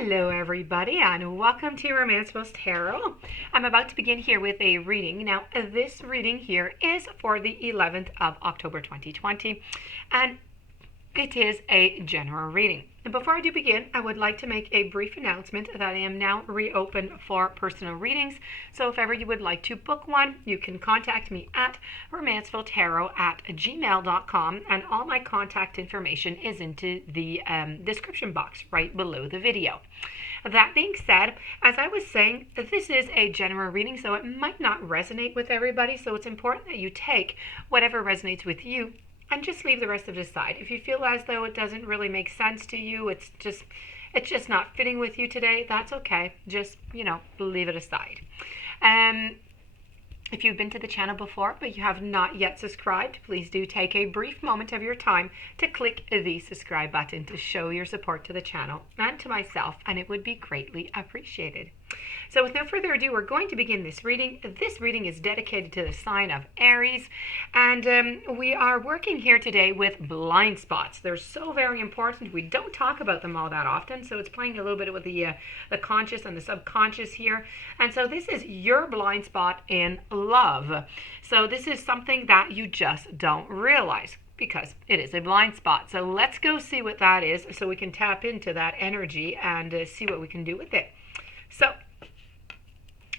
Hello everybody and welcome to Romancefull's Tarot. I'm about to begin here with a reading. Now this reading here is for the 11th of October 2020 and it is a general reading. And before I do begin, I would like to make a brief announcement that I am now reopened for personal readings. So if ever you would like to book one, you can contact me at romancefulltarot@gmail.com, and all my contact information is into the description box right below the video. That being said, as I was saying, this is a general reading, so it might not resonate with everybody. So it's important that you take whatever resonates with you and just leave the rest of it aside. If you feel as though it doesn't really make sense to you, it's just not fitting with you today, that's okay. Just, leave it aside. If you've been to the channel before but you have not yet subscribed, please do take a brief moment of your time to click the subscribe button to show your support to the channel and to myself, and it would be greatly appreciated. So with no further ado, we're going to begin this reading. This reading is dedicated to the sign of Aries, and we are working here today with blind spots. They're so very important. We don't talk about them all that often, so it's playing a little bit with the conscious and the subconscious here. And so this is your blind spot in love. So this is something that you just don't realize because it is a blind spot. So let's go see what that is so we can tap into that energy and see what we can do with it. So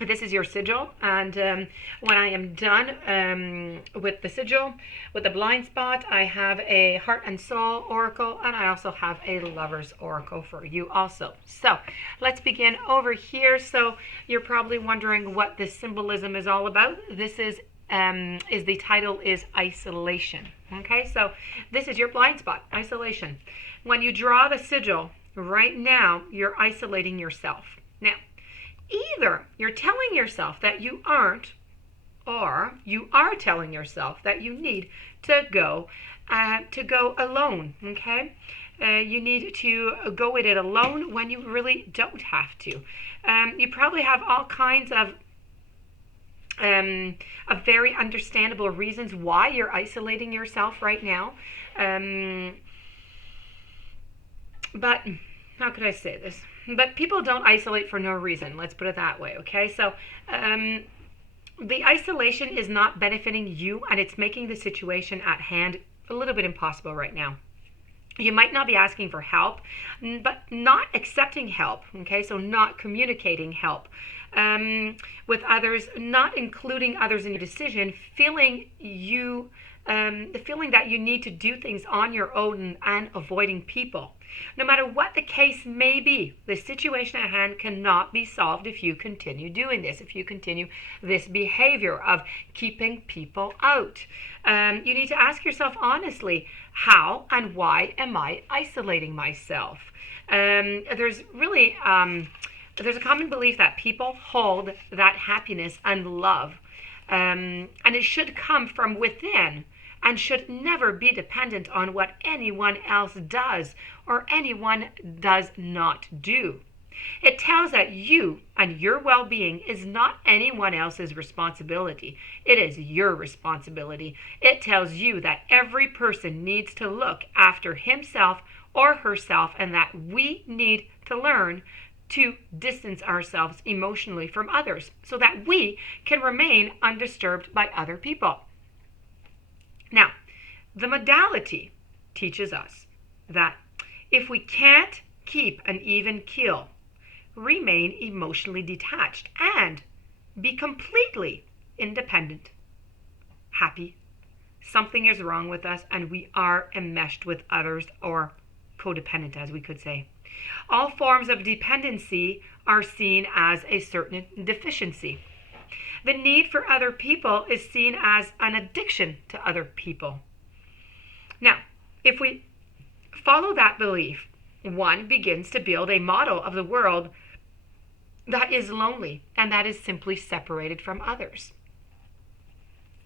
this is your sigil, and when I am done with the sigil, with the blind spot, I have a heart and soul oracle, and I also have a lover's oracle for you also. So let's begin over here. So you're probably wondering what this symbolism is all about. This is the title is isolation. Okay, so this is your blind spot, isolation. When you draw the sigil, right now you're isolating yourself. Now, either you're telling yourself that you aren't, or you are telling yourself that you need to go alone. Okay, you need to go with it alone when you really don't have to. You probably have all kinds of very understandable reasons why you're isolating yourself right now. But how could I say this? But people don't isolate for no reason. Let's put it that way, okay? So the isolation is not benefiting you, and it's making the situation at hand a little bit impossible right now. You might not be asking for help, but not accepting help, okay? So not communicating help with others, not including others in your decision, feeling that you need to do things on your own and avoiding people. No matter what the case may be, the situation at hand cannot be solved if you continue doing this, if you continue this behavior of keeping people out. You need to ask yourself honestly, how and why am I isolating myself? There's a common belief that people hold that happiness and love, and it should come from within, and should never be dependent on what anyone else does or anyone does not do. It tells that you and your well-being is not anyone else's responsibility. It is your responsibility. It tells you that every person needs to look after himself or herself, and that we need to learn to distance ourselves emotionally from others so that we can remain undisturbed by other people. Now, the modality teaches us that if we can't keep an even keel, remain emotionally detached, and be completely independent, happy, something is wrong with us and we are enmeshed with others, or codependent, as we could say. All forms of dependency are seen as a certain deficiency. The need for other people is seen as an addiction to other people. Now, if we follow that belief, one begins to build a model of the world that is lonely and that is simply separated from others.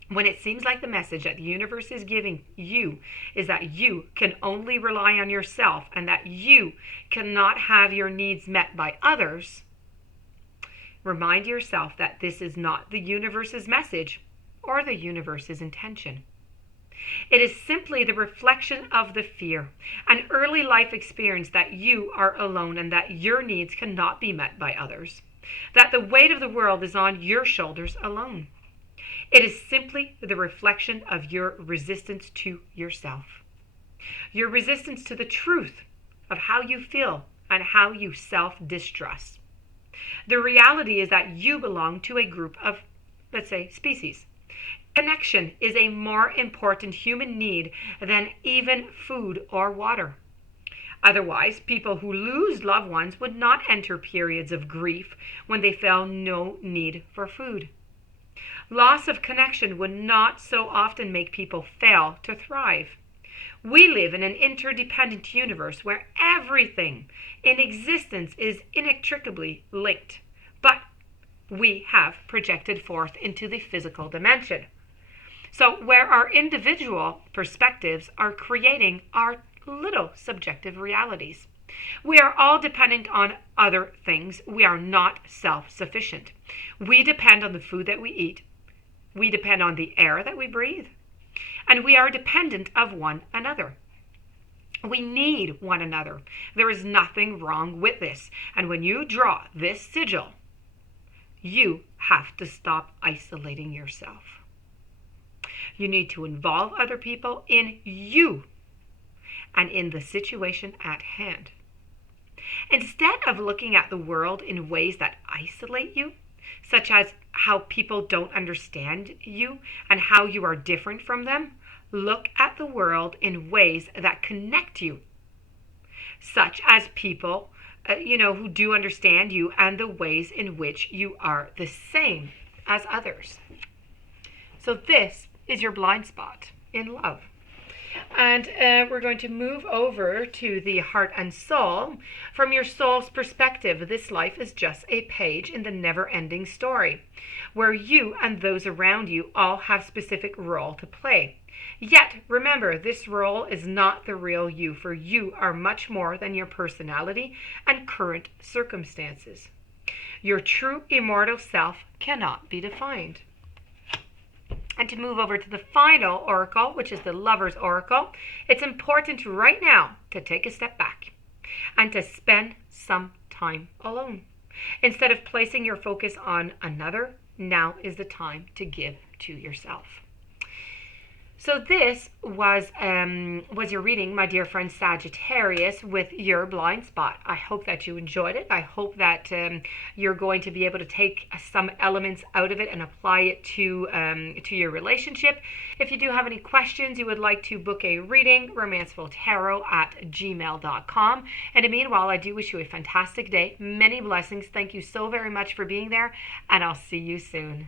When it seems like the message that the universe is giving you is that you can only rely on yourself and that you cannot have your needs met by others, remind yourself that this is not the universe's message or the universe's intention. It is simply the reflection of the fear, an early life experience that you are alone and that your needs cannot be met by others, that the weight of the world is on your shoulders alone. It is simply the reflection of your resistance to yourself, your resistance to the truth of how you feel and how you self-distrust. The reality is that you belong to a group of, let's say, species. Connection is a more important human need than even food or water. Otherwise, people who lose loved ones would not enter periods of grief when they felt no need for food. Loss of connection would not so often make people fail to thrive. We live in an interdependent universe where everything in existence is inextricably linked, but we have projected forth into the physical dimension. So, where our individual perspectives are creating our little subjective realities. We are all dependent on other things. We are not self-sufficient. We depend on the food that we eat. We depend on the air that we breathe. And we are dependent of one another. We need one another. There is nothing wrong with this. And when you draw this sigil, you have to stop isolating yourself. You need to involve other people in you and in the situation at hand. Instead of looking at the world in ways that isolate you, such as how people don't understand you and how you are different from them, look at the world in ways that connect you, such as people who do understand you and the ways in which you are the same as others. So this is your blind spot in love. And we're going to move over to the heart and soul. From your soul's perspective, this life is just a page in the never-ending story, where you and those around you all have specific role to play. Yet, remember, this role is not the real you, for you are much more than your personality and current circumstances. Your true immortal self cannot be defined. And to move over to the final oracle, which is the Lover's Oracle, it's important right now to take a step back and to spend some time alone. Instead of placing your focus on another, now is the time to give to yourself. So this was your reading, my dear friend Sagittarius, with your blind spot. I hope that you enjoyed it. I hope that you're going to be able to take some elements out of it and apply it to your relationship. If you do have any questions, you would like to book a reading, romancefulltarot@gmail.com. And meanwhile, I do wish you a fantastic day. Many blessings. Thank you so very much for being there, and I'll see you soon.